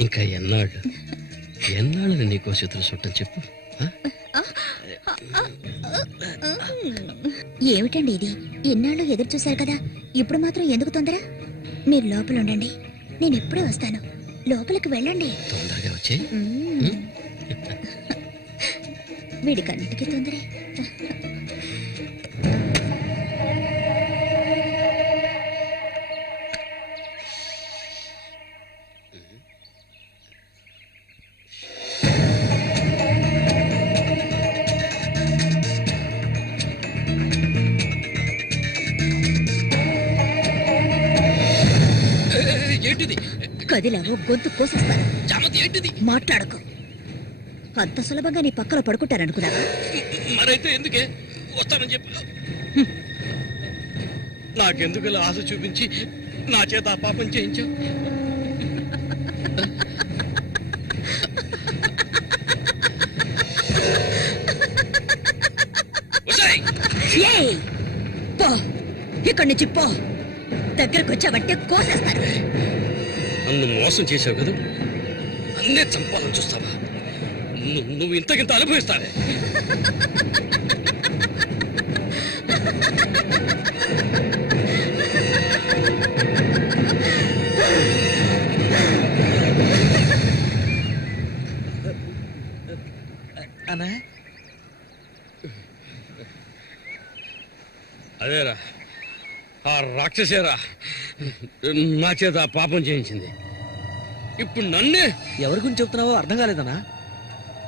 ఇంకా ఎన్నాళ్ళు నీకో శత్రు చుట్టం చెప్పు. ఏమిటండి ఇది? ఎన్నాళ్ళు ఎదురు చూశారు కదా, ఇప్పుడు మాత్రం ఎందుకు తొందర? మీరు లోపల ఉండండి, నేను ఎప్పుడే వస్తాను. లోపలికి వెళ్ళండి. తొందరగా వచ్చే. వీడికన్నిటికీ తొందరే. ఏంటిది? కదిలావో గొంతు కోసేస్తాను. చామంతి ఏంటిది? మాట్లాడకు. అంత సులభంగా నీ పక్కన పడుకుంటారనుకున్నావా? మరైతే ఎందుకే వస్తానని చెప్పు. నాకెందుకు ఇలా ఆశ చూపించి నా చేత ఆ పాపం చేయించావు? ఏయ్, పో ఇక్కడి నుంచి పో. దగ్గరకు వచ్చావంటే కోసేస్తాను. నన్ను మోసం చేసావు కదా, నన్నే చంపాలని చూస్తావా? నువ్వు ఇంతకింత అనుభవిస్తావే. అదేరా, ఆ రాక్షసేరా నా చేత ఆ పాపం చేయించింది. ఇప్పుడు నన్నే. ఎవరి గురించి చెప్తున్నావో అర్థం కాలేదనా?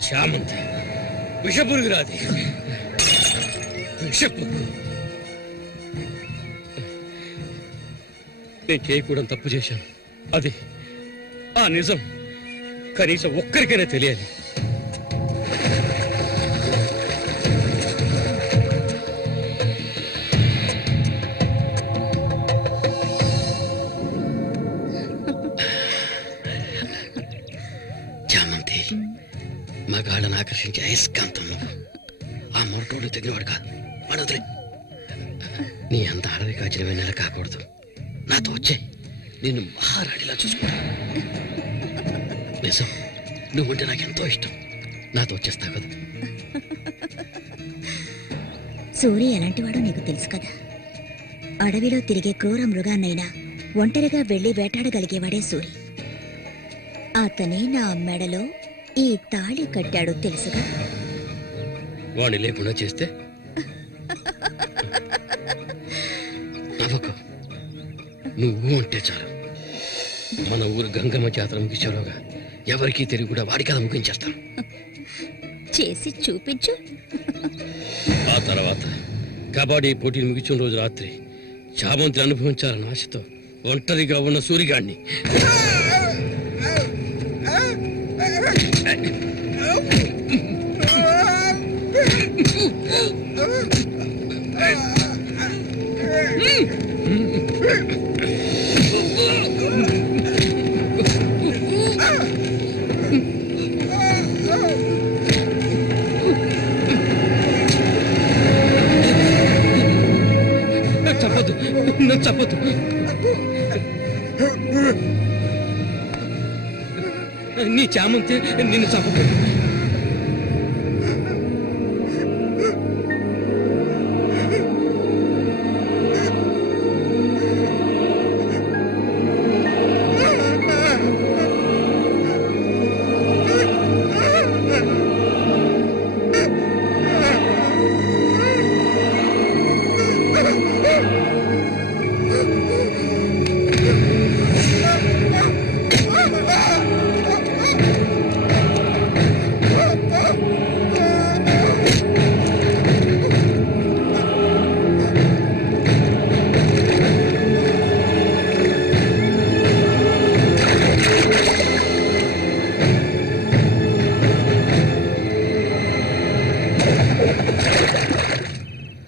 చామంతి విషపురుగురాది, విషపురుగు. నేను చేయకూడదు తప్పు చేశాను. అది ఆ నిజం కనీసం ఒక్కరికైనా తెలియాలి. చామంతి మగాళ్ళని ఆకర్షించే అయస్కాంతం నువ్వు. ఆ మొరటోడు తగినవాడు కాదు, వాడొదిలే. నీ అంత అడవి కాచిన వెన్నెల కాకూడదు. నాతో వచ్చే నిన్ను మహారాణిలా చూసుకుంటా. నిజం, నువ్వుంటే నాకెంతో ఇష్టం. నాతో వచ్చేస్తావు కదా. సూర్య ఎలాంటివాడో నీకు తెలుసు కదా. అడవిలో తిరిగే క్రూర మృగాన్నైనా ఒంటరిగా వెళ్లి వేటాడగలిగేవాడే సూరి. అతనే నా మెడలో ఈ తాళి కట్టాడు తెలుసుగా. వాణ్ణి లేకుండా చేస్తే నవ్వకు. నువ్వు అంటే చాలు. మన ఊరు గంగమ్మ జాతర ముగించేలోగా ఎవరికీ తెలివి కూడా వాడి కథ ముగించేస్తాను. చేసి చూపించు. ఆ తర్వాత కబడ్డీ పోటీలు ముగించిన రోజు రాత్రి చామంతిని అనుభవించాలని ఆశతో ఒంటరిగా ఉన్న సూరిగాడిని చంపదు, నన్ను చంపదు. నీ చామంతి నిన్ను చంపదు.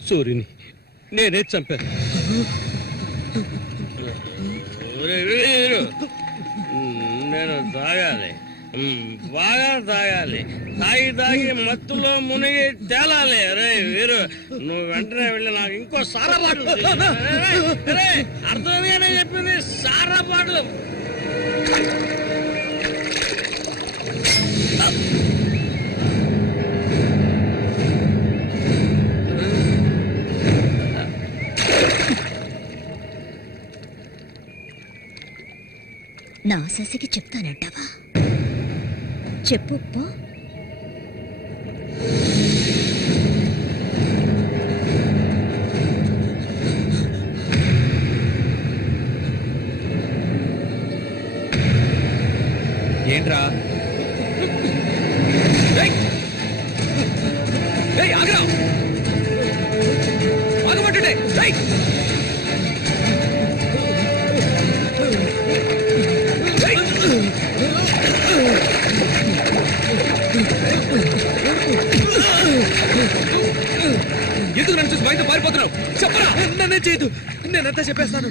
సూర్యుని నేనే చంపాను. నేను తాగాలి, బాగా తాగాలి. తాగి మత్తులో మునిగి తేలాలి. అరే వీరు, నువ్వు వెంటనే వెళ్ళి నాకు ఇంకో సారా బాటలు అర్థమేనే చెప్పింది. సారా బాటలు నా శశికి చెప్తానంటావా? చెప్పు పో. ఏంట్రా ఆగరా ఆగమంటుండే ఎందుకు నన్ను చూసి బయట పారిపోతున్నావు? చెప్పరా. నన్నే చేయదు, నేనంతా చెప్పేస్తాను.